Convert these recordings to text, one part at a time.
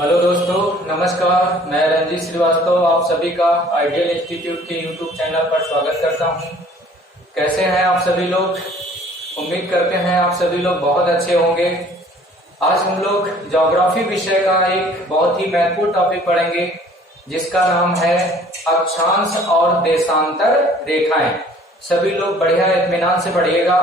Hello दोस्तों, नमस्कार। मैं रंजीत श्रीवास्तव आप सभी का आइडियल इंस्टीट्यूट के यूट्यूब चैनल पर स्वागत करता हूं। कैसे हैं आप सभी लोग? उम्मीद करते हैं आप सभी लोग बहुत अच्छे होंगे। आज हम लोग ज्योग्राफी विषय का एक बहुत ही महत्वपूर्ण टॉपिक पढ़ेंगे जिसका नाम है अक्षांश और देशांतर रेखाएं। सभी लोग बढ़िया इत्मीनान से पढ़िएगा,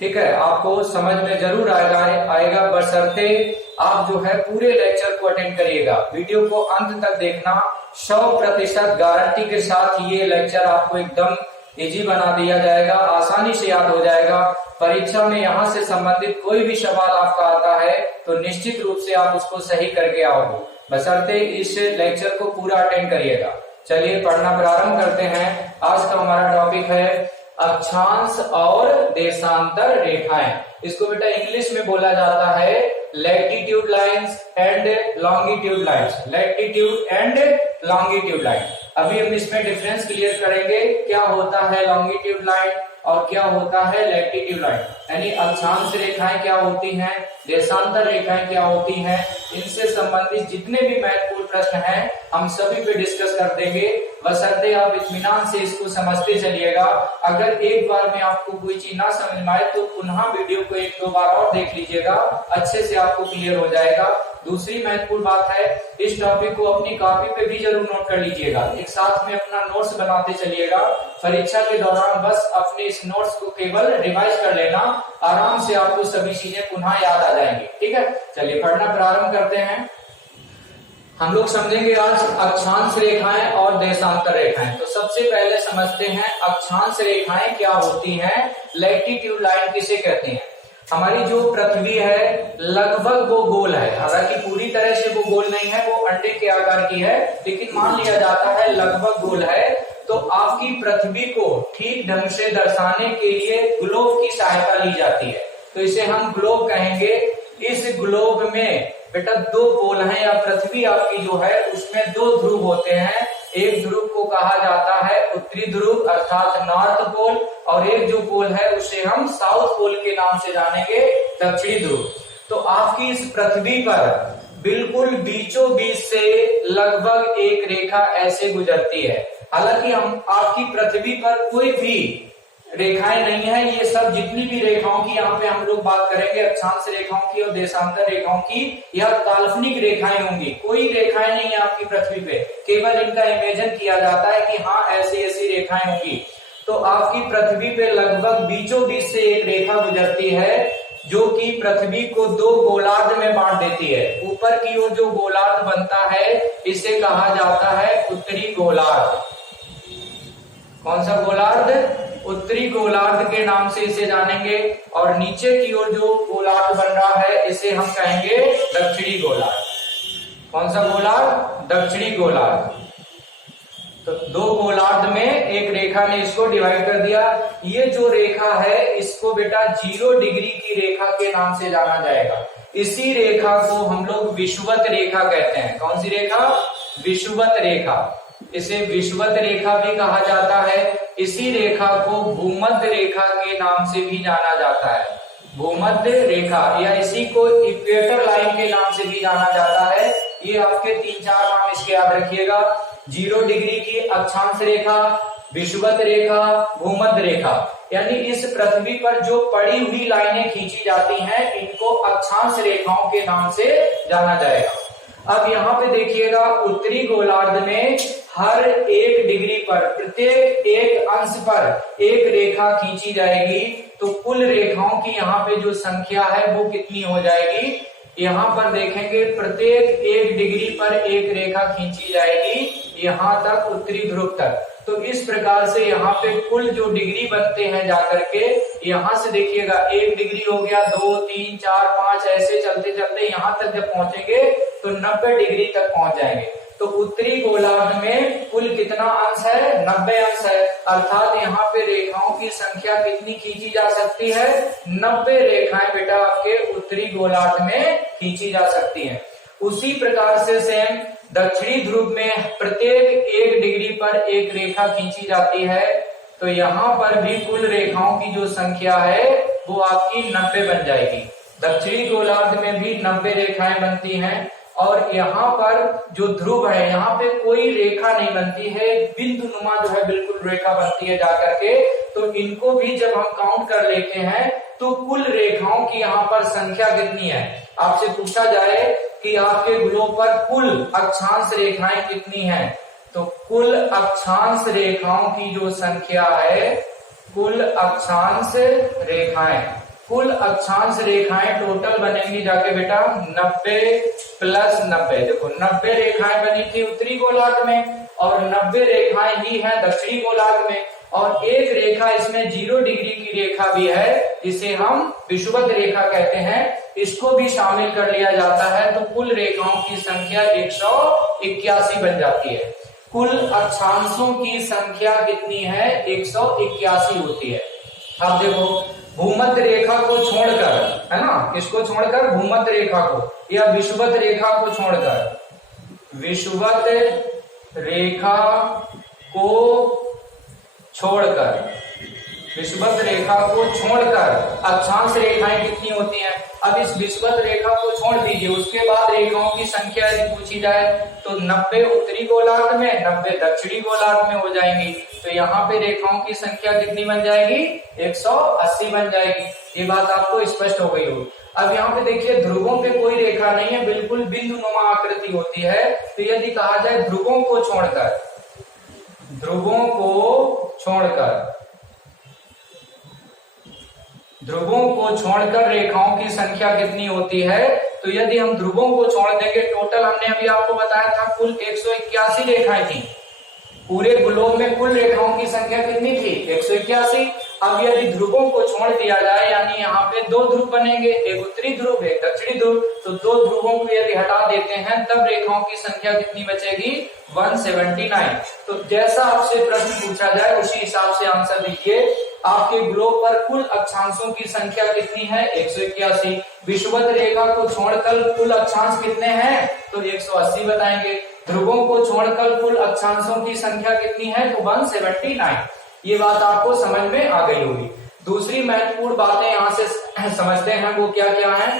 ठीक है। आपको समझ में जरूर आएगा बशर्ते आप जो है पूरे लेक्चर को अटेंड करिएगा। वीडियो को अंत तक देखना। 100% गारंटी के साथ ये लेक्चर आपको एकदम इजी बना दिया जाएगा, आसानी से याद हो जाएगा। परीक्षा में यहाँ से संबंधित कोई भी सवाल आपका आता है तो निश्चित रूप से आप उसको सही करके आओगे, बशर्ते इस लेक्चर को पूरा अटेंड करिएगा। चलिए पढ़ना प्रारंभ करते हैं। आज का हमारा टॉपिक है अक्षांश और देशांतर रेखाएं। इसको बेटा इंग्लिश में बोला जाता है latitude lines and longitude lines. Latitude and longitude line. अभी हम इसमें डिफरेंस क्लियर करेंगे, क्या होता है लॉन्गिट्यूड लाइन और क्या होता है लैटिट्यूड लाइन। यानी अक्षांश रेखाएं क्या होती हैं, देशांतर रेखाएं क्या होती हैं, इनसे संबंधित जितने भी महत्वपूर्ण प्रश्न हैं हम सभी पे डिस्कस कर देंगे। बशर्ते आप इत्मीनान से इसको समझते चलिएगा। अगर एक बार में आपको कोई चीज ना समझ में आए तो पुनः वीडियो को एक दो बार और देख लीजिएगा, अच्छे से आपको क्लियर हो जाएगा। दूसरी महत्वपूर्ण बात है, इस टॉपिक को अपनी कॉपी पे भी जरूर नोट कर लीजिएगा। एक साथ में अपना नोट्स बनाते चलिएगा। परीक्षा के दौरान बस अपने इस नोट्स को केवल रिवाइज कर लेना, आराम से आपको सभी चीजें पुनः याद आ जाएंगी, ठीक है। चलिए पढ़ना प्रारंभ करते हैं। हम लोग समझेंगे आज अक्षांश रेखाएं और देशांतर रेखाएं। तो सबसे पहले समझते हैं अक्षांश रेखाएं क्या होती हैं, लैटिट्यूड लाइन किसे कहते हैं। हमारी जो पृथ्वी है लगभग वो गोल है, हालांकि पूरी तरह से वो गोल नहीं है, वो अंडे के आकार की है, लेकिन मान लिया जाता है लगभग गोल है। तो आपकी पृथ्वी को ठीक ढंग से दर्शाने के लिए ग्लोब की सहायता ली जाती है, तो इसे हम ग्लोब कहेंगे। इस ग्लोब में बेटा दो पोल हैं, या पृथ्वी आपकी जो है उसमें दो ध्रुव होते हैं। एक ध्रुव को कहा जाता है उत्तरी ध्रुव अर्थात नॉर्थ पोल, और एक जो पोल है उसे हम साउथ पोल के नाम से जानेंगे, दक्षिणी ध्रुव। तो आपकी इस पृथ्वी पर बिल्कुल बीचों बीच से लगभग एक रेखा ऐसे गुजरती है। हालांकि हम आपकी पृथ्वी पर कोई भी रेखाएं नहीं है, ये सब जितनी भी रेखाओं की यहाँ पे हम लोग बात करेंगे अक्षांश रेखाओं की और देशांतर रेखाओं की, यह काल्पनिक रेखाएं होंगी। कोई रेखाएं नहीं है आपकी पृथ्वी पे, केवल इनका इमेजिन किया जाता है कि हाँ ऐसी ऐसी रेखाएं होंगी। तो आपकी पृथ्वी पे लगभग बीचों बीच से एक रेखा गुजरती है जो कि पृथ्वी को दो गोलार्ध में बांट देती है। ऊपर की ओर जो गोलार्ध बनता है इसे कहा जाता है उत्तरी गोलार्ध। कौन सा गोलार्ध? उत्तरी गोलार्ध के नाम से इसे जानेंगे। और नीचे की ओर जो गोलार्ध बन रहा है इसे हम कहेंगे दक्षिणी गोलार्ध। कौन सा गोलार्ध? दक्षिणी गोलार्ध। तो दो गोलार्ध में एक रेखा ने इसको डिवाइड कर दिया। ये जो रेखा है इसको बेटा 0 डिग्री की रेखा के नाम से जाना जाएगा। इसी रेखा को हम लोग विषुवत रेखा कहते हैं। कौन सी रेखा? विषुवत रेखा। इसे विषुवत रेखा भी कहा जाता है। इसी रेखा को भूमध्य रेखा के नाम से भी जाना जाता है, भूमध्य रेखा, या इसी को इक्वेटर लाइन के नाम से भी जाना जाता है। ये आपके 3-4 नाम इसके याद रखिएगा। 0 डिग्री की अक्षांश रेखा, विषुवत रेखा, भूमध्य रेखा। यानी इस पृथ्वी पर जो पड़ी हुई लाइनें खींची जाती हैं इनको अक्षांश रेखाओं के नाम से जाना जाएगा। अब यहाँ पे देखिएगा उत्तरी गोलार्ध में हर 1 डिग्री पर प्रत्येक एक अंश पर एक रेखा खींची जाएगी। तो कुल रेखाओं की यहाँ पे जो संख्या है वो कितनी हो जाएगी, यहाँ पर देखेंगे प्रत्येक 1 डिग्री पर एक रेखा खींची जाएगी, यहाँ तक उत्तरी ध्रुव तक। तो इस प्रकार से यहाँ पे कुल जो डिग्री बनते हैं जाकर के, यहाँ से देखिएगा 1 डिग्री हो गया, 2, 3, 4, 5 ऐसे चलते चलते यहाँ तक जब पहुंचेंगे तो 90 डिग्री तक पहुंच जाएंगे। तो उत्तरी गोलार्ध में कुल कितना अंश है? 90 अंश है। अर्थात यहाँ पे रेखाओं की संख्या कितनी खींची जा सकती है? 90 रेखाएं बेटा आपके उत्तरी गोलार्ध में खींची जा सकती हैं। उसी प्रकार से सेम दक्षिणी ध्रुव में प्रत्येक 1 डिग्री पर एक रेखा खींची जाती है। तो यहाँ पर भी कुल रेखाओं की जो संख्या है वो आपकी 90 बन जाएगी। दक्षिणी गोलार्ध में भी 90 रेखाएं बनती हैं। और यहाँ पर जो ध्रुव है यहाँ पे कोई रेखा नहीं बनती है, बिंदु नुमा जो है बिल्कुल रेखा बनती है जाकर के। तो इनको भी जब हम काउंट कर लेते हैं तो कुल रेखाओं की यहाँ पर संख्या कितनी है। आपसे पूछा जाए कि आपके ग्लोब पर कुल अक्षांश रेखाएं कितनी हैं, तो कुल अक्षांश रेखाओं की जो संख्या है, कुल अक्षांश रेखाएं टोटल बनेंगी जाके बेटा 90 प्लस 90। देखो 90 रेखाएं बनी थी उत्तरी गोलार्ध में और 90 रेखाएं ही है दक्षिणी गोलार्ध में, और एक रेखा इसमें 0 डिग्री की रेखा भी है, जिसे हम विषुवत रेखा कहते हैं, इसको भी शामिल कर लिया जाता है। तो कुल रेखाओं की संख्या 181 बन जाती है। कुल अक्षांशों की संख्या कितनी है, 181 होती है। अब देखो भूमध्य रेखा को छोड़कर, है ना, किसको छोड़कर, भूमध्य रेखा को या विषुवत रेखा को छोड़कर, विषुवत रेखा को छोड़कर अक्षांश रेखाएं कितनी होती हैं। अब इस विषुवत रेखा को छोड़ दीजिए, उसके बाद रेखाओं की संख्या यदि पूछी जाए तो 90 उत्तरी गोलार्ध में, 90 दक्षिणी गोलार्ध में हो जाएंगी। तो यहाँ पे रेखाओं की संख्या कितनी बन जाएगी, 180 बन जाएगी। ये बात आपको स्पष्ट हो गई होगी। अब यहाँ पे देखिए ध्रुवों पे कोई रेखा नहीं है, बिल्कुल बिंदु नुमा आकृति होती है। तो यदि कहा जाए ध्रुवों को छोड़कर रेखाओं की संख्या कितनी होती है, तो यदि हम ध्रुवों को छोड़ देंगे, टोटल हमने अभी आपको बताया था कुल 181 रेखाएं थी। पूरे ग्लोब में कुल रेखाओं की संख्या कितनी थी, 181। अब यदि ध्रुवों को छोड़ दिया जाए, यानी यहाँ पे 2 ध्रुव बनेंगे, एक उत्तरी ध्रुव एक दक्षिणी ध्रुव, तो 2 ध्रुवों को यदि हटा देते हैं तब रेखाओं की संख्या कितनी बचेगी, 179। तो जैसा आपसे प्रश्न पूछा जाए उसी हिसाब से आंसर दीजिए। आपके ग्लोब पर कुल अक्षांशों की संख्या कितनी है, 181। विषुवत रेखा को छोड़कर कुल अक्षांश कितने हैं, तो 180 बताएंगे। ध्रुवों को छोड़कर कुल अक्षांशों की संख्या कितनी है, तो 179। ये बात आपको समझ में आ गई होगी। दूसरी महत्वपूर्ण बातें यहाँ से समझते हैं, वो क्या क्या है।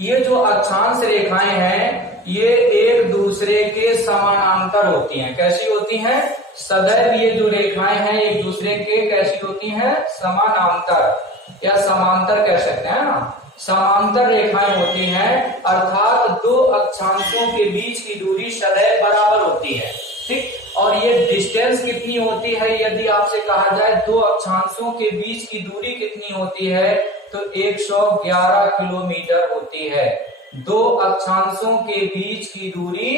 ये जो अक्षांश रेखाएं हैं ये एक दूसरे के समानांतर होती हैं। कैसी होती हैं, सदैव ये जो रेखाएं हैं एक दूसरे के कैसी होती हैं, समानांतर या समांतर कह सकते हैं ना, समांतर रेखाएं होती हैं, अर्थात 2 अक्षांशों के बीच की दूरी सदैव बराबर होती है। ठीक, और ये डिस्टेंस कितनी होती है, यदि आपसे कहा जाए 2 अक्षांशों के बीच की दूरी कितनी होती है, तो 111 किलोमीटर होती है। 2 अक्षांशों के बीच की दूरी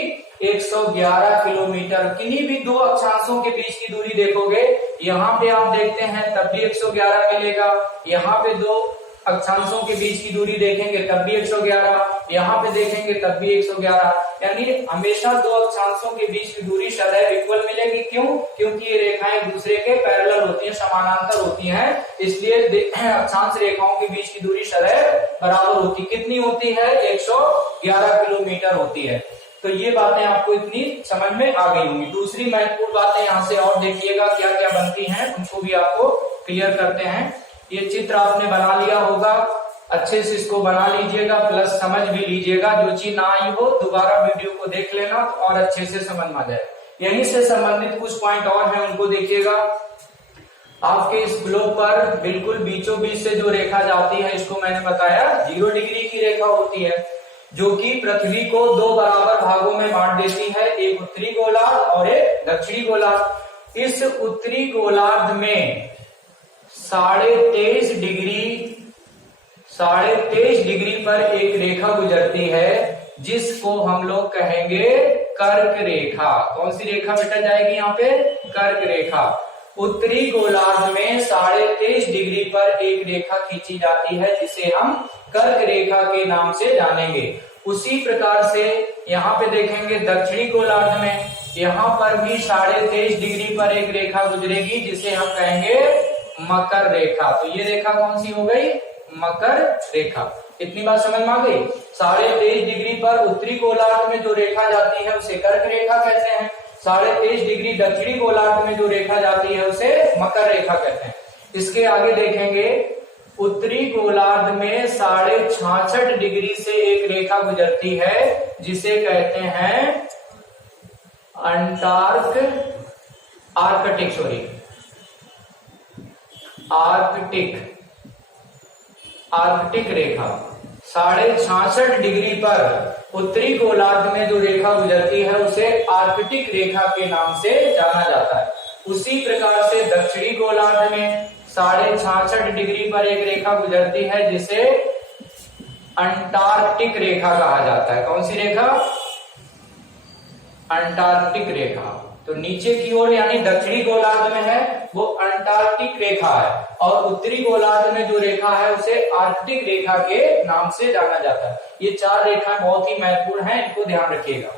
111 किलोमीटर। किन्हीं भी 2 अक्षांशों के बीच की दूरी देखोगे, यहाँ पे आप देखते हैं तब भी 111 मिलेगा, यहाँ पे 2 अक्षांशों के बीच की दूरी देखेंगे तब भी 111, यहाँ पे देखेंगे तब भी 111, यानी हमेशा 2 अक्षांशों के बीच की दूरी सदैव इक्वल मिलेगी। क्यों, क्योंकि ये रेखाएं एक दूसरे के पैरेलल होती हैं, समानांतर होती हैं, इसलिए अक्षांश रेखाओं के बीच की दूरी सदैव बराबर होती। कितनी होती है, 111 किलोमीटर होती है। तो ये बातें आपको इतनी समझ में आ गई होंगी। दूसरी महत्वपूर्ण बातें यहाँ से और देखिएगा क्या क्या बनती हैं, उनको भी आपको क्लियर करते हैं। ये चित्र आपने बना लिया होगा, अच्छे से इसको बना लीजिएगा, प्लस समझ भी लीजिएगा। जो चीज ना आई हो दोबारा वीडियो को देख लेना और अच्छे से समझ में आ जाए। यहीं से संबंधित कुछ पॉइंट और हैं, उनको देखिएगा। आपके इस ग्लोब पर बिल्कुल बीचों बीच से जो रेखा जाती है, इसको मैंने बताया 0 डिग्री की रेखा होती है, जो कि पृथ्वी को 2 बराबर भागों में बांट देती है, एक उत्तरी गोलार्ध और एक दक्षिणी गोलार्ध। इस उत्तरी गोलार्ध में 23.5 डिग्री पर एक रेखा गुजरती है, जिसको हम लोग कहेंगे कर्क रेखा। कौन सी रेखा बेटा जाएगी यहाँ पे, कर्क रेखा। उत्तरी गोलार्ध में 23.5 डिग्री पर एक रेखा खींची जाती है, जिसे हम कर्क रेखा के नाम से जानेंगे। उसी प्रकार से यहाँ पे देखेंगे दक्षिणी गोलार्ध में, यहाँ पर भी 23.5 डिग्री पर एक रेखा गुजरेगी, जिसे हम कहेंगे मकर रेखा। तो ये रेखा कौन सी हो गई, मकर रेखा। इतनी बात समझ में आ गई। 23.5 डिग्री पर उत्तरी गोलार्ध में जो रेखा जाती है उसे कर्क रेखा कहते हैं। 23.5 डिग्री दक्षिणी गोलार्ध में जो रेखा जाती है उसे मकर रेखा कहते हैं। इसके आगे देखेंगे उत्तरी गोलार्ध में 66.5 डिग्री से एक रेखा गुजरती है जिसे कहते हैं आर्कटिक रेखा। 66.5 डिग्री पर उत्तरी गोलार्ध में जो रेखा गुजरती है उसे आर्कटिक रेखा के नाम से जाना जाता है। उसी प्रकार से दक्षिणी गोलार्ध में 66.5 डिग्री पर एक रेखा गुजरती है जिसे अंटार्कटिक रेखा कहा जाता है। कौन सी रेखा? अंटार्कटिक रेखा। तो नीचे की ओर यानी दक्षिणी गोलार्ध में है वो अंटार्कटिक रेखा है, और उत्तरी गोलार्ध में जो रेखा है उसे आर्कटिक रेखा के नाम से जाना जाता है। ये 4 रेखाएं बहुत ही महत्वपूर्ण हैं, इनको ध्यान रखिएगा।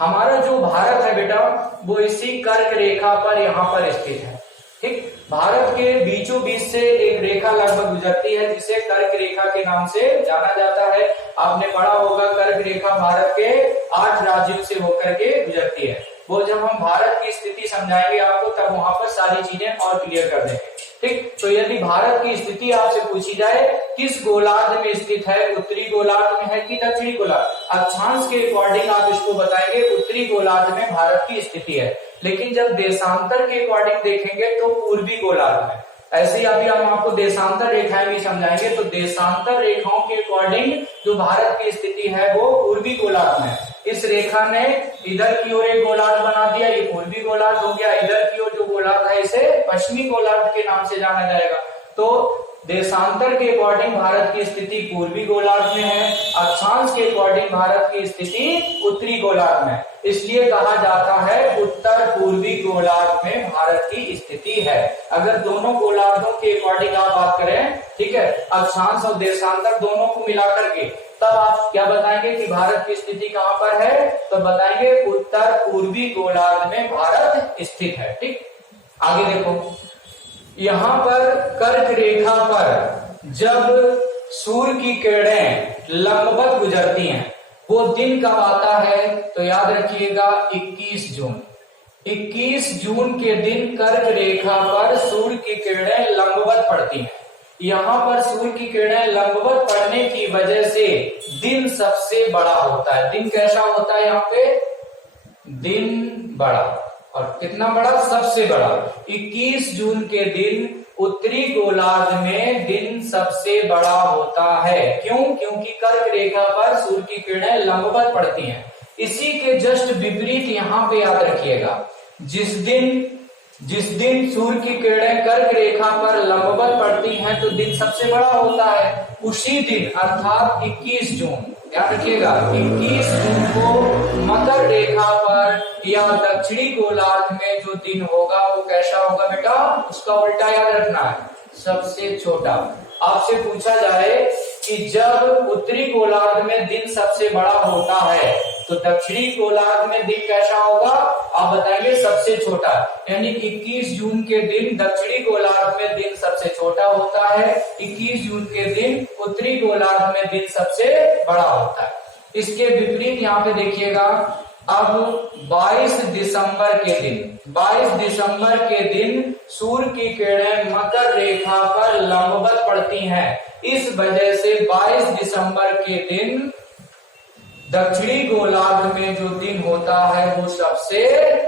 हमारा जो भारत है बेटा वो इसी कर्क रेखा पर यहाँ पर स्थित है। ठीक, भारत के बीचों बीच से एक रेखा लगभग गुजरती है जिसे कर्क रेखा के नाम से जाना जाता है। आपने पढ़ा होगा कर्क रेखा भारत के 8 राज्यों से होकर के गुजरती है। वो जब हम भारत की स्थिति समझाएंगे आपको तब वहां पर सारी चीजें और क्लियर कर देंगे। ठीक, तो यदि भारत की स्थिति आपसे पूछी जाए किस गोलार्ध में स्थित है, उत्तरी गोलार्ध में है कि दक्षिणी गोलार्ध, अक्षांश के अकॉर्डिंग आप इसको बताएंगे उत्तरी गोलार्ध में भारत की स्थिति है। लेकिन जब देशांतर के अकॉर्डिंग देखेंगे तो पूर्वी गोलार्ध में। ऐसे ही अभी हम आपको देशांतर रेखाएं भी समझाएंगे, तो देशांतर रेखाओं के अकॉर्डिंग जो भारत की स्थिति है वो पूर्वी गोलार्ध में। इस रेखा ने इधर की ओर एक गोलार्ध बना दिया, ये पूर्वी गोलार्ध हो गया। इधर की ओर जो गोलार्ध है इसे पश्चिमी गोलार्ध के नाम से जाना जाएगा। तो देशांतर के अकॉर्डिंग भारत की स्थिति पूर्वी गोलार्ध में है, अक्षांश के अकॉर्डिंग भारत की स्थिति उत्तरी गोलार्ध में। इसलिए कहा जाता है उत्तर पूर्वी गोलार्ध में भारत की स्थिति है। अगर दोनों गोलार्धों के अकॉर्डिंग आप बात करें, ठीक है, अक्षांश और देशांतर दोनों को मिलाकर के, तब आप क्या बताएंगे कि भारत की स्थिति कहां पर है? तो बताएंगे उत्तर पूर्वी गोलार्ध में भारत स्थित है। ठीक, आगे देखो, यहाँ पर कर्क रेखा पर जब सूर्य की किरणें लंबवत गुजरती हैं वो दिन कब आता है? तो याद रखिएगा 21 जून। 21 जून के दिन कर्क रेखा पर सूर्य की किरणें लंबवत पड़ती हैं। यहाँ पर सूर्य की किरणें लंबवत पड़ने की वजह से दिन सबसे बड़ा होता है। दिन कैसा होता है? यहाँ पे दिन बड़ा, और कितना बड़ा? सबसे बड़ा। 21 जून के दिन उत्तरी गोलार्ध में दिन सबसे बड़ा होता है। क्यों? क्योंकि कर्क रेखा पर सूर्य की किरणें लंबवत पड़ती हैं। इसी के जस्ट विपरीत यहाँ पे याद रखिएगा, जिस दिन सूर्य की किरणें कर्क रेखा पर लंबवत पड़ती हैं तो दिन सबसे बड़ा होता है। उसी दिन अर्थात 21 जून, याद रखिएगा 21 जून को मकर रेखा पर या दक्षिणी गोलार्ध में जो दिन होगा वो कैसा होगा बेटा? उसका उल्टा याद रखना है, सबसे छोटा। आपसे पूछा जाए कि जब उत्तरी गोलार्ध में दिन सबसे बड़ा होता है तो दक्षिणी गोलार्ध में दिन कैसा होगा? आप बताएंगे सबसे छोटा। यानी 21 जून के दिन दक्षिणी गोलार्ध में दिन सबसे छोटा होता है, 21 जून के दिन उत्तरी गोलार्ध में दिन सबसे बड़ा होता है। इसके विपरीत यहाँ पे देखिएगा, अब 22 दिसंबर के दिन सूर्य की किरणें मकर रेखा पर लंबवत पड़ती हैं। इस वजह से 22 दिसंबर के दिन दक्षिणी गोलार्ध में जो दिन होता है वो सबसे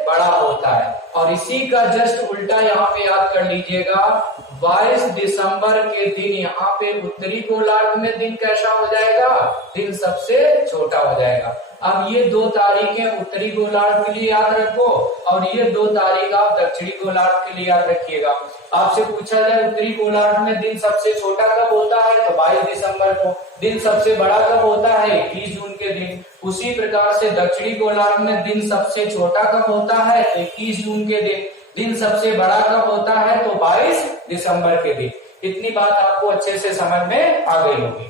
बड़ा होता है। और इसी का जस्ट उल्टा यहाँ पे याद कर लीजिएगा, 22 दिसंबर के दिन यहाँ पे उत्तरी गोलार्ध में दिन कैसा हो जाएगा? दिन सबसे छोटा हो जाएगा। अब ये 2 तारीखें उत्तरी गोलार्ध के लिए याद रखो और ये 2 तारीख आप दक्षिणी गोलार्ध के लिए याद रखिएगा। आपसे पूछा जाए उत्तरी गोलार्ध में दिन सबसे छोटा कब होता है? तो 22 दिसंबर को। दिन सबसे बड़ा कब होता है? 21 जून के दिन। उसी प्रकार से दक्षिणी गोलार्ध में दिन सबसे छोटा कब होता है? 21 जून के दिन। दिन सबसे बड़ा कब होता है? तो 22 दिसंबर के दिन। इतनी बात आपको अच्छे से समझ में आ गई होगी।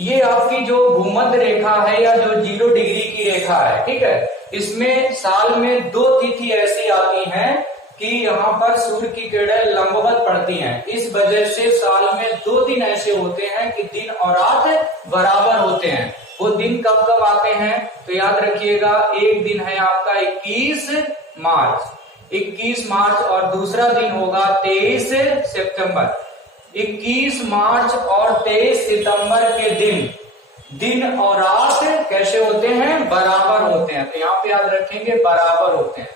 ये आपकी जो भूमध्य रेखा है या जो 0 डिग्री की रेखा है, ठीक है, इसमें साल में 2 तिथि ऐसी आती हैं कि यहाँ पर सूर्य की किरणें लंबवत पड़ती हैं। इस वजह से साल में 2 दिन ऐसे होते हैं कि दिन और रात बराबर होते हैं। वो दिन कब कब आते हैं? तो याद रखिएगा, एक दिन है आपका 21 मार्च और दूसरा दिन होगा 23 सितंबर। 21 मार्च और 23 सितंबर के दिन और रात कैसे होते हैं? बराबर होते हैं। तो यहाँ पे याद रखेंगे बराबर होते हैं।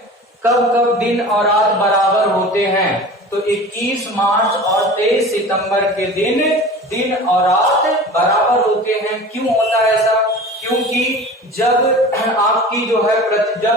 कब कब दिन और रात बराबर होते हैं? तो 21 मार्च और 23 सितंबर के दिन और रात बराबर होते हैं। क्यों होता है ऐसा? क्योंकि जब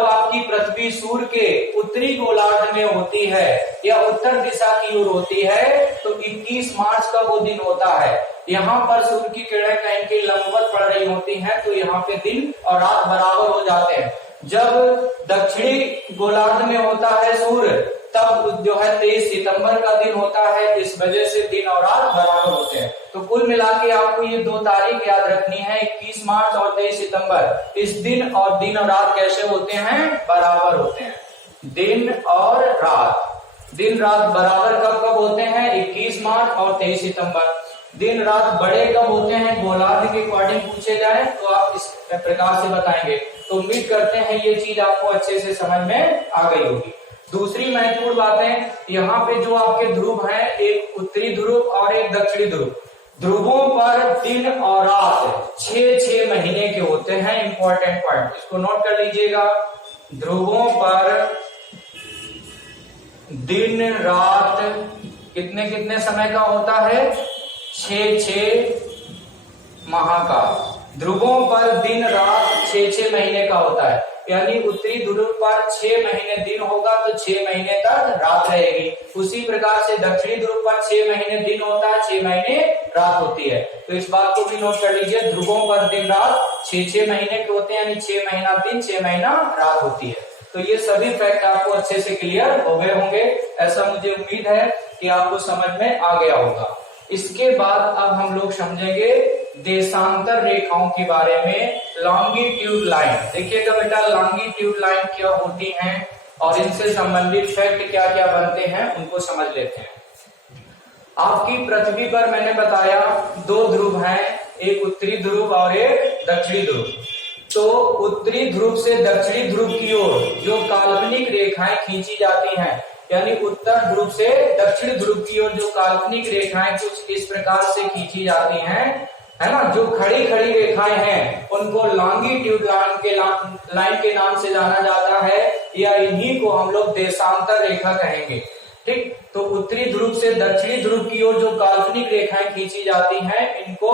आपकी पृथ्वी सूर्य के उत्तरी गोलार्ध में होती है या उत्तर दिशा की ओर होती है, तो 21 मार्च का वो दिन होता है। यहाँ पर सूर्य की किरणें कहीं की लंबवत पड़ रही होती हैं, तो यहाँ पे दिन और रात बराबर हो जाते हैं। जब दक्षिणी गोलार्ध में होता है सूर्य, तब जो है 23 सितंबर का दिन होता है। इस वजह से दिन और रात बराबर होते हैं। तो कुल मिला के आपको ये 2 तारीख याद रखनी है, 21 मार्च और 23 सितंबर। इस दिन और रात कैसे होते हैं? बराबर होते हैं। दिन और रात बराबर कब कब होते हैं? 21 मार्च और 23 सितंबर। दिन रात बड़े कब होते हैं? गोलार्ध के अकॉर्डिंग पूछे जाए तो आप इस प्रकार से बताएंगे। तो उम्मीद करते हैं ये चीज आपको अच्छे से समझ में आ गई होगी। दूसरी महत्वपूर्ण बातें, यहाँ पे जो आपके ध्रुव हैं, एक उत्तरी ध्रुव और एक दक्षिणी ध्रुव। ध्रुवों पर दिन और रात 6-6 महीने के होते हैं। इंपॉर्टेंट पॉइंट, इसको नोट कर लीजिएगा। ध्रुवों पर दिन रात कितने कितने समय का होता है? 6-6 माह का। ध्रुवों पर दिन रात 6-6 महीने का होता है। यानी उत्तरी ध्रुव पर 6 महीने दिन होगा तो 6 महीने तक रात रहेगी। उसी प्रकार से दक्षिणी ध्रुव पर 6 महीने दिन होता है, 6 महीने रात होती है। तो इस बात को भी नोट कर लीजिए, ध्रुवों पर दिन रात 6-6 महीने के होते हैं, यानी 6 महीना दिन 6 महीना रात होती है। तो ये सभी फैक्ट आपको अच्छे से क्लियर हो गए होंगे, ऐसा मुझे उम्मीद है कि आपको समझ में आ गया होगा। इसके बाद अब हम लोग समझेंगे देशांतर रेखाओं के बारे में, लॉन्गिट्यूड लाइन। देखिएगा बेटा, लॉन्गिट्यूड लाइन क्या होती हैं और इनसे संबंधित फैक्ट क्या क्या बनते हैं, उनको समझ लेते हैं। आपकी पृथ्वी पर मैंने बताया 2 ध्रुव हैं, एक उत्तरी ध्रुव और एक दक्षिणी ध्रुव। तो उत्तरी ध्रुव से दक्षिणी ध्रुव की ओर जो काल्पनिक रेखाएं खींची जाती हैं, यानी उत्तर ध्रुव से दक्षिण ध्रुव की ओर जो काल्पनिक रेखाएं कुछ इस प्रकार से खींची जाती हैं, है ना, जो खड़ी खड़ी रेखाएं हैं, उनको लॉन्गिट्यूड लाइन के नाम से जाना जाता है, या इन्हीं को हम लोग देशांतर रेखा कहेंगे। ठीक, तो उत्तरी ध्रुव से दक्षिणी ध्रुव की ओर जो काल्पनिक रेखाएं खींची जाती हैं, इनको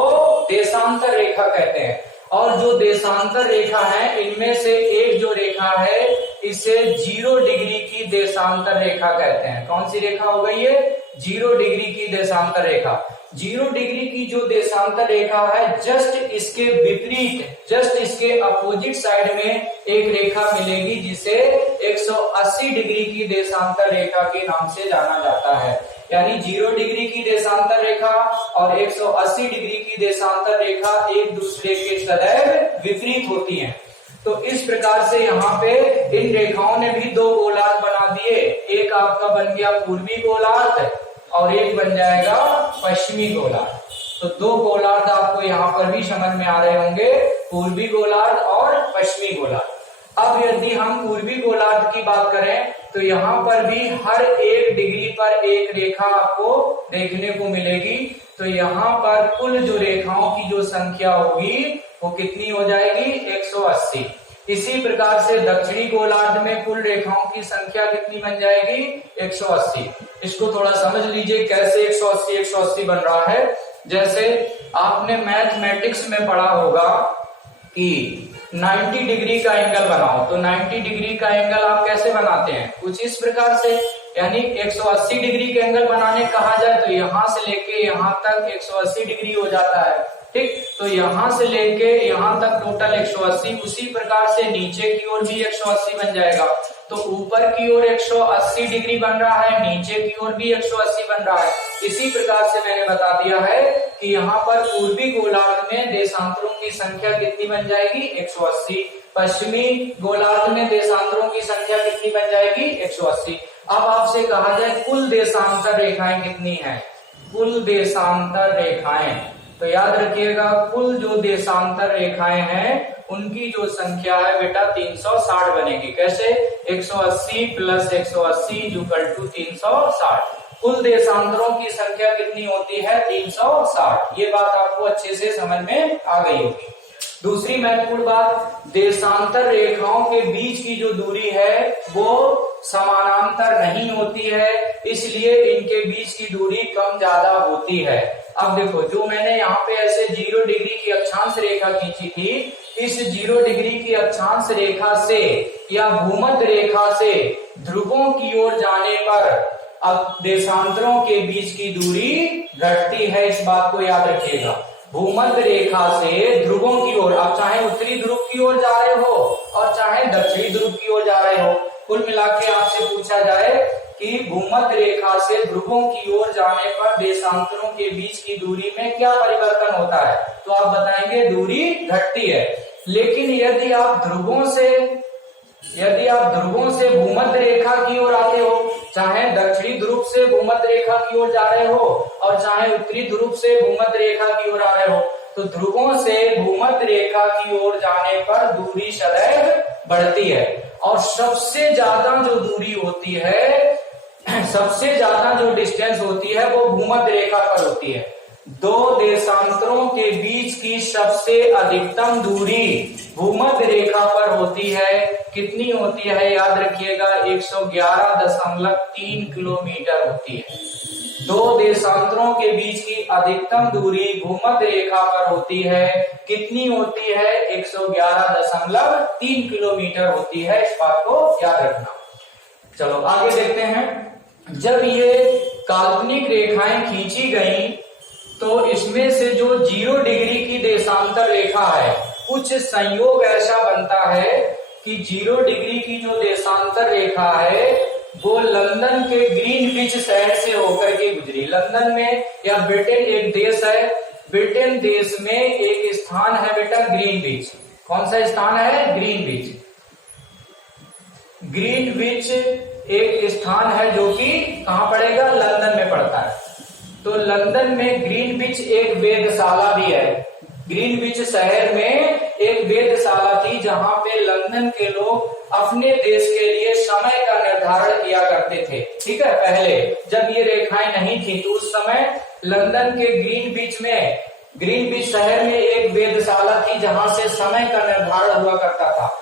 देशांतर रेखा कहते हैं। और जो देशांतर रेखा है, इनमें से एक जो रेखा है, इसे 0 डिग्री की देशांतर रेखा कहते हैं। कौन सी रेखा हो गई है? 0 डिग्री की देशांतर रेखा। 0 डिग्री की जो देशांतर रेखा है, जस्ट इसके विपरीत, जस्ट इसके अपोजिट साइड में एक रेखा मिलेगी, जिसे 180 डिग्री की देशांतर रेखा के नाम से जाना जाता है। यानी 0 डिग्री की देशांतर रेखा और 180 डिग्री की देशांतर रेखा एक दूसरे के सदैव विपरीत होती हैं। तो इस प्रकार से यहाँ पे इन रेखाओं ने भी 2 गोलार्ध बना दिए। एक आपका बन गया पूर्वी गोलार्ध और एक बन जाएगा पश्चिमी गोलार्ध। तो 2 गोलार्ध आपको यहाँ पर भी समझ में आ रहे होंगे, पूर्वी गोलार्ध और पश्चिमी गोलार्ध। अब यदि हम पूर्वी गोलार्ध की बात करें, तो यहाँ पर भी हर 1 डिग्री पर एक रेखा आपको देखने को मिलेगी। तो यहाँ पर कुल जो रेखाओं की जो संख्या होगी वो कितनी हो जाएगी? 180। इसी प्रकार से दक्षिणी गोलार्ध में कुल रेखाओं की संख्या कितनी बन जाएगी? 180। इसको थोड़ा समझ लीजिए कैसे 180 बन रहा है। जैसे आपने मैथमेटिक्स में पढ़ा होगा कि 90 डिग्री का एंगल बनाओ, तो 90 डिग्री का एंगल आप कैसे बनाते हैं? कुछ इस प्रकार से, यानी 180 डिग्री का एंगल बनाने कहा जाए तो यहाँ से लेके यहाँ तक 180 डिग्री हो जाता है। ठीक, तो यहाँ से लेके यहाँ तक टोटल 180। उसी प्रकार से नीचे की ओर भी 180 बन जाएगा। तो ऊपर की ओर 180 डिग्री बन रहा है, नीचे की ओर भी 180 बन रहा है। इसी प्रकार से मैंने बता दिया है कि यहाँ पर पूर्वी गोलार्ध में देशांतरों की संख्या कितनी बन जाएगी? 180। पश्चिमी गोलार्ध में देशांतरों की संख्या कितनी बन जाएगी? 180। अब आपसे कहा जाए कुल देशांतर रेखाएं कितनी हैं? कुल देशांतर रेखाएं, तो याद रखिएगा कुल जो देशांतर रेखाएं हैं उनकी जो संख्या है बेटा 360 बनेगी। कैसे? 180 + 180 = 360। कुल देशांतरों की संख्या कितनी होती है? 360। ये बात आपको अच्छे से समझ में आ गई होगी। दूसरी महत्वपूर्ण बात, देशांतर रेखाओं के बीच की जो दूरी है वो समानांतर नहीं होती है, इसलिए इनके बीच की दूरी कम ज्यादा होती है। अब देखो, जो मैंने यहाँ पे ऐसे 0 डिग्री की अक्षांश रेखा खींची थी, इस 0 डिग्री की अक्षांश रेखा से या भूमध्य रेखा से ध्रुवों की ओर जाने पर अब देशांतरों के बीच की दूरी घटती है। इस बात को याद रखिएगा। भूमध्य रेखा से ध्रुवों की ओर, आप चाहे उत्तरी ध्रुव की ओर जा रहे हो और चाहे दक्षिणी ध्रुव की ओर जा रहे हो, कुल मिला के आपसे पूछा जाए कि भूमध्य रेखा से ध्रुवों की ओर जाने पर देशांतरों के बीच की दूरी में क्या परिवर्तन होता है, तो आप बताएंगे दूरी घटती है। लेकिन यदि आप ध्रुवों से भूमध्य रेखा की ओर आते हो, चाहे दक्षिणी ध्रुव से भूमध्य रेखा की ओर जा रहे हो और चाहे उत्तरी ध्रुव से भूमध्य रेखा की ओर आ रहे हो, तो ध्रुवों से भूमध्य रेखा की ओर जाने पर दूरी सदैव बढ़ती है। और सबसे ज्यादा जो दूरी होती है, सबसे ज्यादा जो डिस्टेंस होती है वो भूमध्य रेखा पर होती है। दो देशांतरों के बीच की सबसे अधिकतम दूरी भूमध्य रेखा पर होती है। कितनी होती है? याद रखिएगा, 111.3 किलोमीटर होती है। दो देशांतरों के बीच की अधिकतम दूरी भूमध्य रेखा पर होती है। कितनी होती है? 111.3 किलोमीटर होती है। इस बात को याद रखना। चलो आगे देखते हैं। जब ये काल्पनिक रेखाएं खींची गई तो इसमें से जो 0 डिग्री की देशांतर रेखा है, कुछ संयोग ऐसा बनता है कि 0 डिग्री की जो देशांतर रेखा है वो लंदन के ग्रीनविच शहर से होकर के गुजरी। लंदन में, या ब्रिटेन एक देश है, ब्रिटेन देश में एक स्थान है बेटा ग्रीनविच। कौन सा स्थान है? ग्रीनविच। ग्रीनविच एक स्थान है जो कि कहां पड़ेगा? लंदन में पड़ता है। तो लंदन में ग्रीनविच एक वेधशाला भी है। ग्रीनविच शहर में एक वेधशाला थी जहां पे लंदन के लोग अपने देश के लिए समय का निर्धारण किया करते थे। ठीक है, पहले जब ये रेखाएं नहीं थी तो उस समय लंदन के ग्रीनविच शहर में एक वेधशाला थी जहां से समय का निर्धारण हुआ करता था।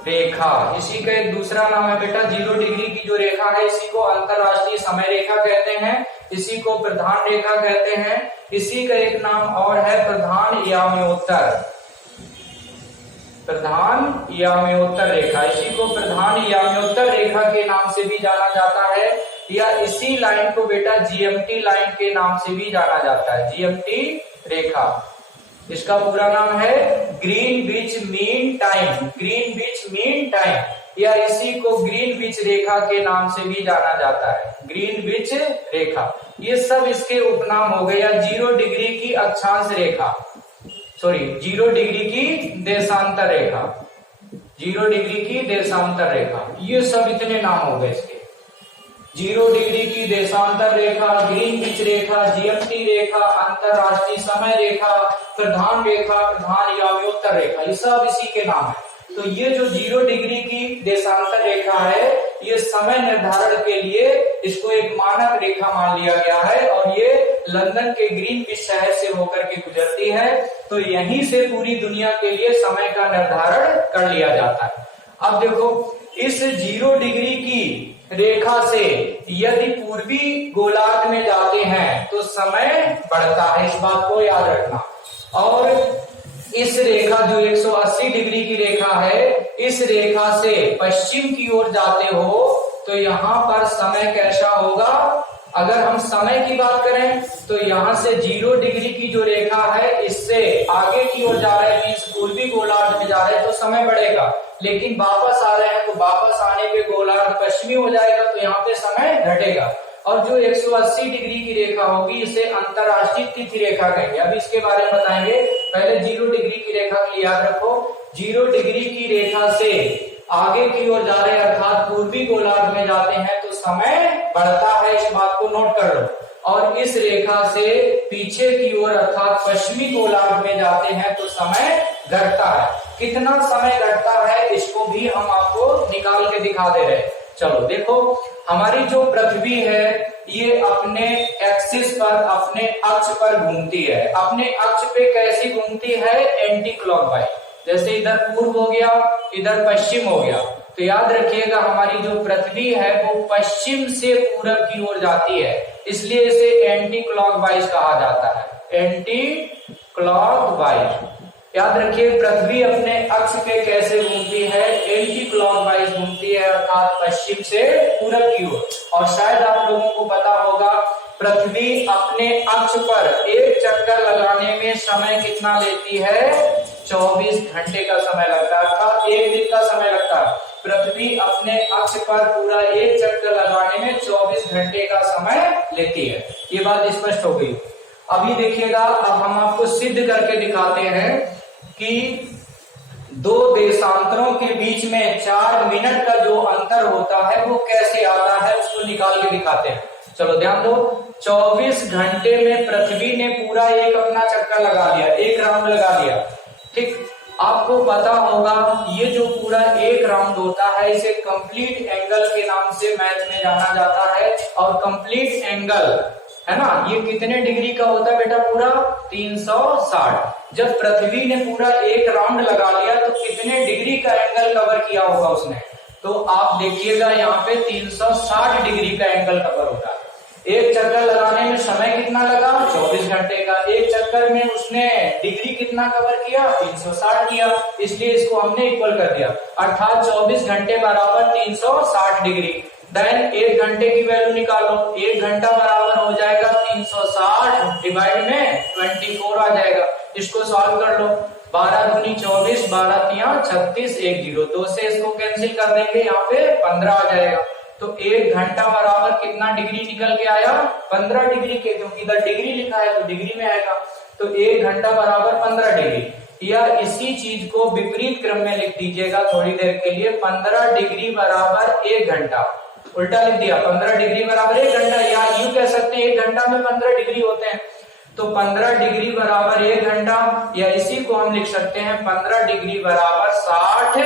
रेखा, इसी का एक दूसरा नाम है बेटा 0 डिग्री की जो रेखा है, इसी को अंतरराष्ट्रीय समय रेखा कहते हैं, इसी को प्रधान रेखा कहते हैं। इसी का एक नाम और है प्रधान याम्योत्तर। प्रधान याम्योत्तर रेखा, इसी को प्रधान याम्योत्तर रेखा के नाम से भी जाना जाता है, या इसी लाइन को बेटा जीएमटी लाइन के नाम से भी जाना जाता है। जीएमटी रेखा, इसका पूरा नाम है Greenwich mean time. Greenwich mean time, या इसी को ग्रीनविच रेखा के नाम से भी जाना जाता है। ग्रीनविच रेखा, ये सब इसके उपनाम हो गए। या 0 डिग्री की अक्षांश रेखा, 0 डिग्री की देशांतर रेखा, 0 डिग्री की देशांतर रेखा, ये सब इतने नाम हो गए इसके। 0 डिग्री की देशांतर रेखा, ग्रीनविच रेखा, जीएमटी रेखा, अंतरराष्ट्रीय समय रेखा, प्रधान रेखा, प्रधान याम्योत्तर रेखा, ये सब इसी के नाम है। तो ये जो 0 डिग्री की देशांतर रेखा है, ये समय निर्धारण के लिए इसको एक मानक रेखा मान लिया गया है और ये लंदन के ग्रीनविच शहर से होकर के गुजरती है। तो यहीं से पूरी दुनिया के लिए समय का निर्धारण कर लिया जाता है। अब देखो, इस 0 डिग्री की रेखा से यदि पूर्वी गोलार्ध में जाते हैं तो समय बढ़ता है, इस बात को याद रखना। और इस रेखा जो 180 डिग्री की रेखा है, इस रेखा से पश्चिम की ओर जाते हो तो यहाँ पर समय कैसा होगा? अगर हम समय की बात करें तो यहाँ से 0 डिग्री की जो रेखा है इससे आगे की ओर जा रहे हैं, मीन्स पूर्वी गोलार्ध में जा रहे हैं तो समय बढ़ेगा, लेकिन वापस आ रहे हैं तो वापस आने पे गोलार्ध पश्चिमी हो जाएगा तो यहाँ पे समय घटेगा। और जो 180 डिग्री की रेखा होगी इसे अंतरराष्ट्रीय तिथि रेखा कहेंगे। अब इसके बारे में बताएंगे। पहले 0 डिग्री की रेखा के लिए याद रखो, 0 डिग्री की रेखा से आगे की ओर जा रहे हैं अर्थात पूर्वी गोलार्ध में जाते हैं तो समय बढ़ता है, इस बात को नोट कर लो। और इस रेखा से पीछे की ओर अर्थात पश्चिमी गोलार्ध में जाते हैं तो समय घटता है। कितना समय घटता है इसको भी हम आपको निकाल के दिखा दे रहे हैं। चलो देखो, हमारी जो पृथ्वी है ये अपने एक्सिस पर, अपने अक्ष पर घूमती है। अपने अक्ष पे कैसी घूमती है? Anti clockwise. जैसे इधर पूर्व हो गया, इधर पश्चिम हो गया, तो याद रखिएगा हमारी जो पृथ्वी है वो पश्चिम से पूरब की ओर जाती है, इसलिए इसे एंटी क्लॉकवाइज कहा जाता है। एंटी क्लॉकवाइज याद रखिए, पृथ्वी अपने अक्ष पे कैसे घूमती है? एंटी क्लॉकवाइज घूमती है अर्थात पश्चिम से पूरब की ओर। और शायद आप लोगों को पता होगा पृथ्वी अपने अक्ष पर एक चक्कर लगाने में समय कितना लेती है? 24 घंटे का समय लगता है, अर्थात एक दिन का समय लगता है। पृथ्वी अपने अक्ष पर पूरा एक चक्कर लगाने में 24 घंटे का समय लेती है। ये बात स्पष्ट हो गई। अभी देखिएगा, अब हम आपको सिद्ध करके दिखाते हैं कि दो देशांतरों के बीच में 4 मिनट का जो अंतर होता है वो कैसे आता है, उसको निकाल के दिखाते हैं। चलो ध्यान दो, 24 घंटे में पृथ्वी ने पूरा एक अपना चक्कर लगा दिया, एक राउंड लगा दिया। ठीक, आपको पता होगा ये जो पूरा एक राउंड होता है इसे कंप्लीट एंगल के नाम से मैथ में जाना जाता है। और कंप्लीट एंगल है ना, ये कितने डिग्री का होता है बेटा? पूरा 360। जब पृथ्वी ने पूरा एक राउंड लगा लिया तो कितने डिग्री का एंगल कवर किया होगा उसने? तो आप देखिएगा यहाँ पे 360 डिग्री का एंगल कवर होता है। एक चक्कर लगाने में समय कितना लगा? 24 घंटे का। एक चक्कर में उसने डिग्री कितना कवर किया? 360 किया, इसलिए इसको हमने इक्वल कर दिया, अर्थात 24 घंटे बराबर 360 डिग्री। देन एक घंटे की वैल्यू निकालो, एक घंटा बराबर हो जाएगा 360 डिवाइड में 24 आ जाएगा। इसको सॉल्व कर लो, 12 दूनी 24, 12 तिया 36, 1 0, 2 से इसको कैंसिल कर देंगे, यहाँ पे 15 आ जाएगा। तो एक घंटा बराबर कितना डिग्री निकल के आया? 15 डिग्री के, क्योंकि इधर डिग्री लिखा है तो डिग्री में आएगा। तो एक घंटा बराबर 15 डिग्री। या इसी चीज को विपरीत क्रम में लिख दीजिएगा थोड़ी देर के लिए, 15 डिग्री बराबर 1 घंटा। उल्टा लिख दिया, 15 डिग्री बराबर 1 घंटा, या यूं कह सकते हैं 1 घंटा में 15 डिग्री होते हैं। तो 15 डिग्री बराबर 1 घंटा, या इसी को हम लिख सकते हैं 15 डिग्री बराबर 60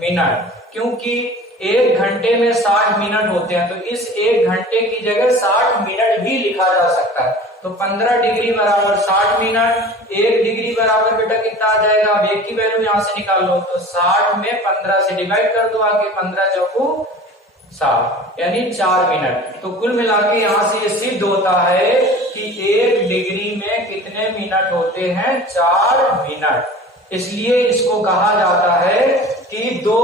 मिनट, क्योंकि 1 घंटे में 60 मिनट होते हैं, तो इस 1 घंटे की जगह 60 मिनट भी लिखा जा सकता है। तो 15 डिग्री बराबर 60 मिनट, 1 डिग्री बराबर बेटा कितना आ जाएगा? अब 1 की वैल्यू यहाँ से निकाल लो, तो 60 में 15 से डिवाइड कर दो, आगे 15 चौकू 60, यानी 4 मिनट। तो कुल मिला के यहाँ से ये सिद्ध होता है कि 1 डिग्री में कितने मिनट होते हैं? 4 मिनट। इसलिए इसको कहा जाता है कि दो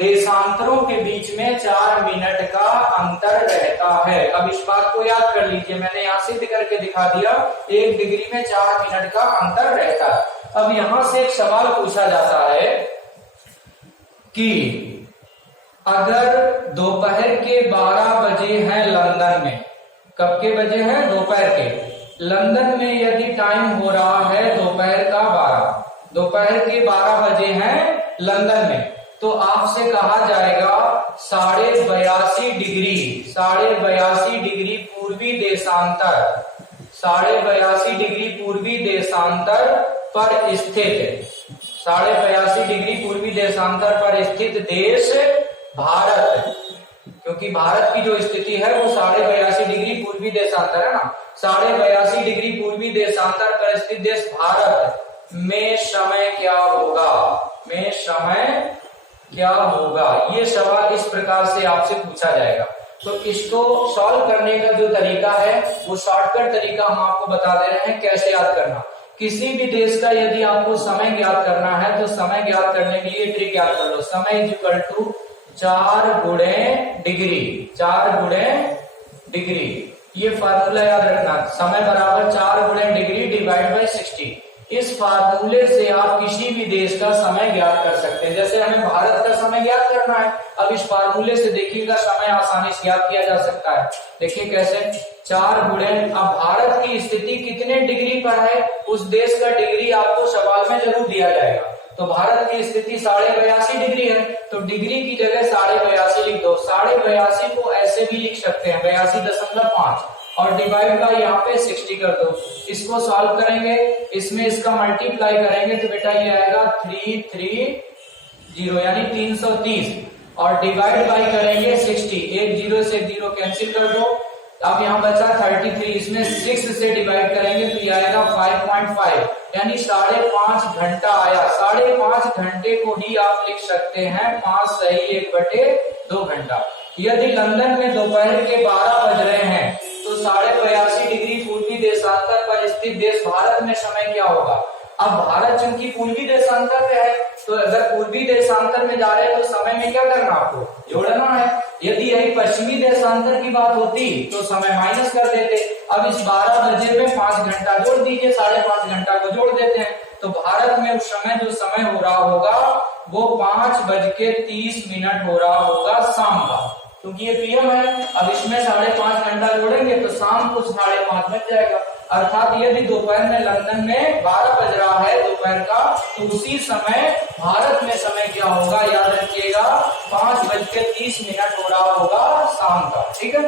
देशांतरों के बीच में 4 मिनट का अंतर रहता है। अब इस बात को याद कर लीजिए, मैंने यहाँ सिद्ध करके दिखा दिया, 1 डिग्री में 4 मिनट का अंतर रहता है। अब यहाँ से एक सवाल पूछा जाता है कि अगर दोपहर के 12 बजे हैं लंदन में, कब के बजे हैं? दोपहर के। लंदन में यदि टाइम हो रहा है दोपहर का 12, दोपहर के 12 बजे हैं लंदन में, तो आपसे कहा जाएगा 82.5 डिग्री, 82.5 डिग्री पूर्वी देशांतर, 82.5 डिग्री पूर्वी देशांतर पर स्थित, 82.5 डिग्री पूर्वी देशांतर पर स्थित देश भारत, क्योंकि भारत की जो स्थिति है वो 82.5 डिग्री पूर्वी देशांतर है ना, 82.5 डिग्री पूर्वी देशांतर पर स्थित देश भारत में समय क्या होगा? में समय क्या होगा? ये सवाल इस प्रकार से आपसे पूछा जाएगा। तो इसको सॉल्व करने का जो तरीका है वो शॉर्टकट तरीका हम आपको बता दे रहे हैं कैसे याद करना। किसी भी देश का यदि आपको समय ज्ञात करना है तो समय ज्ञात करने के लिए ट्रिक याद कर लो, समय इज इक्वल टू 4 गुणे डिग्री, 4 गुणे डिग्री। ये फार्मूला याद रखना, समय बराबर 4 गुणे डिग्री डिवाइड बाई 60। इस फार्मूले से आप किसी भी देश का समय ज्ञात कर सकते हैं। जैसे हमें भारत का समय ज्ञात करना है, अब इस फार्मूले से देखिएगा समय आसानी से ज्ञात किया जा सकता है। देखिए कैसे, 4 गुणे, अब भारत की स्थिति कितने डिग्री पर है उस देश का डिग्री आपको सवाल में जरूर दिया जाएगा। तो भारत की स्थिति 82.5 डिग्री है, तो डिग्री की जगह 82.5 लिख दो। 82.5 को ऐसे भी लिख सकते हैं 82.5 और डिवाइड बाय यहाँ पे 60 कर दो। इसको सॉल्व करेंगे, इसमें इसका मल्टीप्लाई करेंगे तो बेटा ये आएगा 330 यानी 330 और डिवाइड बाय करेंगे 60। एक जीरो से जीरो कैंसिल कर दो। अब यहाँ बचा 33, इसमें 6 से डिवाइड करेंगे तो ये आएगा 5.5 यानी 5.5 घंटा आया। 5.5 घंटे को ही आप लिख सकते हैं 5 सही 1/2 घंटा। यदि लंदन में दोपहर के 12 बज रहे हैं तो 82.5 डिग्री पूर्वी देशांतर पर स्थित देश भारत में समय क्या होगा। अब भारत चूंकि पूर्वी देशांतर पे है, तो अगर पूर्वी देशांतर में जा रहे हैं तो समय में क्या करना, आपको जोड़ना है। यदि यही पश्चिमी देशांतर की बात होती तो समय माइनस कर देते। अब इस 12 बजे में 5 घंटा जोड़ दीजिए, 5.5 घंटा को जोड़ देते हैं, तो भारत में उस समय जो समय हो रहा होगा वो 5:30 हो रहा होगा शाम का, क्योंकि ये पीएम है। अब इसमें 5.5 घंटा जोड़ेंगे तो शाम को 5:30 बज जाएगा। अर्थात यदि दोपहर में लंदन में 12 बज रहा है दोपहर का, तो उसी समय भारत में समय क्या होगा, याद रखिएगा 5:30 हो रहा होगा शाम का। ठीक है,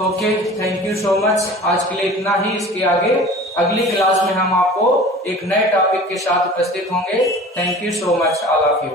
okay, thank you so much. आज के लिए इतना ही। इसके आगे अगली क्लास में हम आपको एक नए टॉपिक के साथ उपस्थित होंगे। Thank you so much all of you.